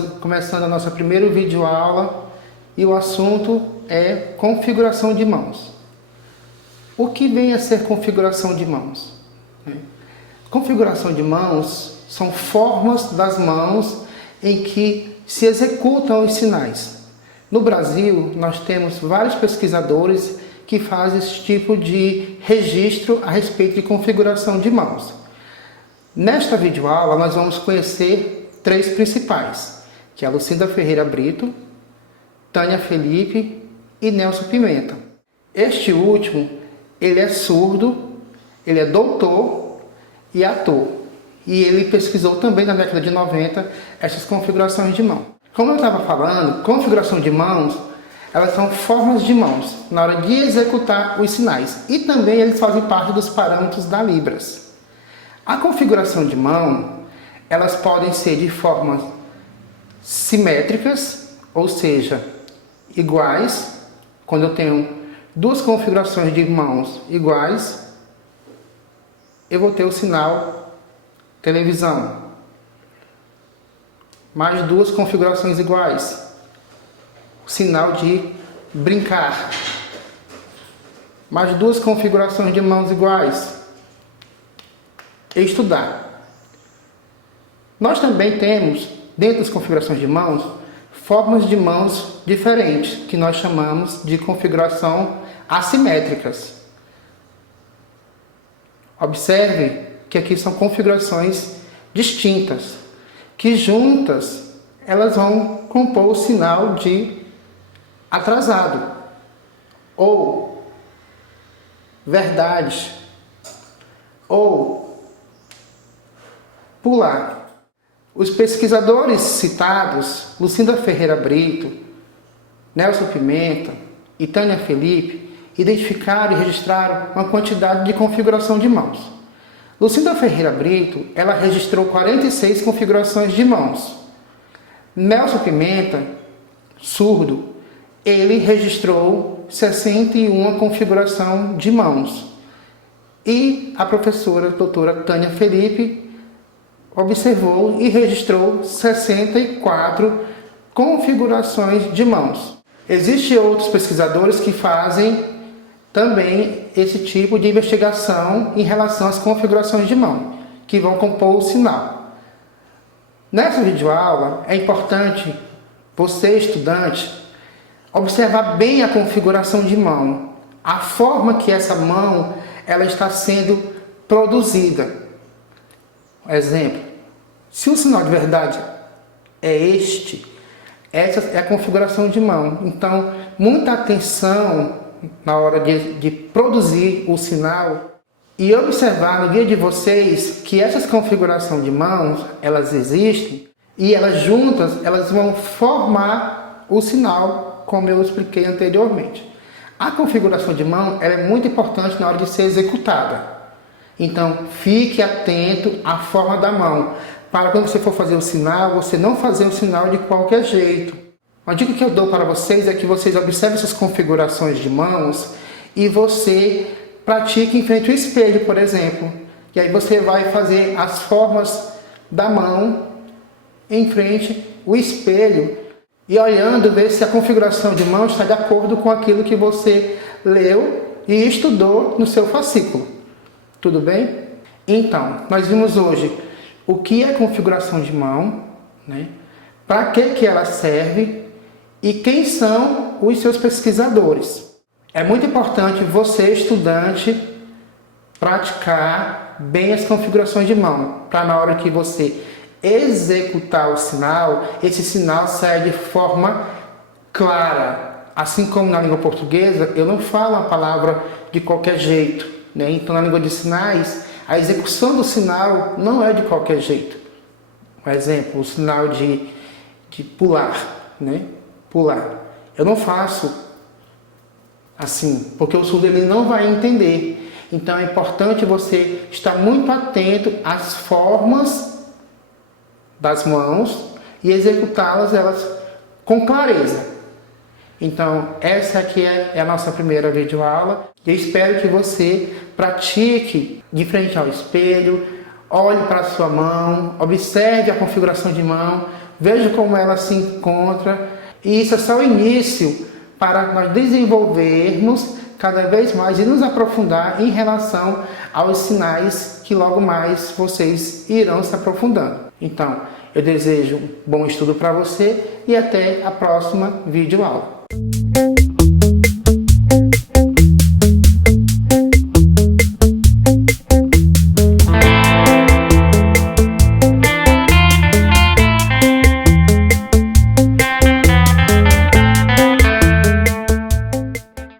estamos começando a nossa primeira videoaula e o assunto é configuração de mãos. O que vem a ser configuração de mãos? Configuração de mãos são formas das mãos em que se executam os sinais. No Brasil, nós temos vários pesquisadores que fazem esse tipo de registro a respeito de configuração de mãos. Nesta videoaula, nós vamos conhecer três principais, que é a Lucinda Ferreira Brito, Tânia Felipe e Nelson Pimenta. Este último, ele é surdo, ele é doutor e ator. E ele pesquisou também na década de 90 essas configurações de mão. Como eu estava falando, configuração de mãos, elas são formas de mãos na hora de executar os sinais. E também eles fazem parte dos parâmetros da Libras. A configuração de mão, elas podem ser de formas simétricas, ou seja, iguais. Quando eu tenho duas configurações de mãos iguais, eu vou ter o sinal televisão. Mais duas configurações iguais, o sinal de brincar. Mais duas configurações de mãos iguais, estudar. Nós também temos, dentro das configurações de mãos, formas de mãos diferentes, que nós chamamos de configuração assimétricas. Observe que aqui são configurações distintas, que juntas elas vão compor o sinal de atrasado, ou verdade, ou pular. Os pesquisadores citados, Lucinda Ferreira Brito, Nelson Pimenta e Tânia Felipe, identificaram e registraram uma quantidade de configuração de mãos. Lucinda Ferreira Brito, ela registrou 46 configurações de mãos. Nelson Pimenta, surdo, ele registrou 61 configuração de mãos. E a professora doutora Tânia Felipe observou e registrou 64 configurações de mãos. Existem outros pesquisadores que fazem também esse tipo de investigação em relação às configurações de mão, que vão compor o sinal. Nessa videoaula, é importante você, estudante, observar bem a configuração de mão, a forma que essa mão ela está sendo produzida. Exemplo, se o sinal de verdade é este, essa é a configuração de mão. Então, muita atenção na hora de produzir o sinal e observar no dia de vocês que essas configurações de mãos, elas existem e elas juntas, elas vão formar o sinal, como eu expliquei anteriormente. A configuração de mão ela é muito importante na hora de ser executada. Então, fique atento à forma da mão, para quando você for fazer o sinal, você não fazer o sinal de qualquer jeito. Uma dica que eu dou para vocês é que vocês observem essas configurações de mãos e você pratique em frente ao espelho, por exemplo. E aí você vai fazer as formas da mão em frente ao espelho e olhando, ver se a configuração de mão está de acordo com aquilo que você leu e estudou no seu fascículo. Tudo bem? Então, nós vimos hoje o que é configuração de mão, né? Para que ela serve e quem são os seus pesquisadores. É muito importante você, estudante, praticar bem as configurações de mão, para na hora que você executar o sinal, esse sinal saia de forma clara. Assim como na língua portuguesa, eu não falo a palavra de qualquer jeito, né? Então, na língua de sinais, a execução do sinal não é de qualquer jeito. Por exemplo, o sinal de pular, né? Pular. Eu não faço assim, porque o surdo ele não vai entender. Então é importante você estar muito atento às formas das mãos e executá-las elas com clareza. Então essa aqui é a nossa primeira videoaula. Eu espero que você pratique de frente ao espelho, olhe para a sua mão, observe a configuração de mão, veja como ela se encontra, e isso é só o início para nós desenvolvermos cada vez mais e nos aprofundar em relação aos sinais que logo mais vocês irão se aprofundando. Então, eu desejo um bom estudo para você e até a próxima videoaula.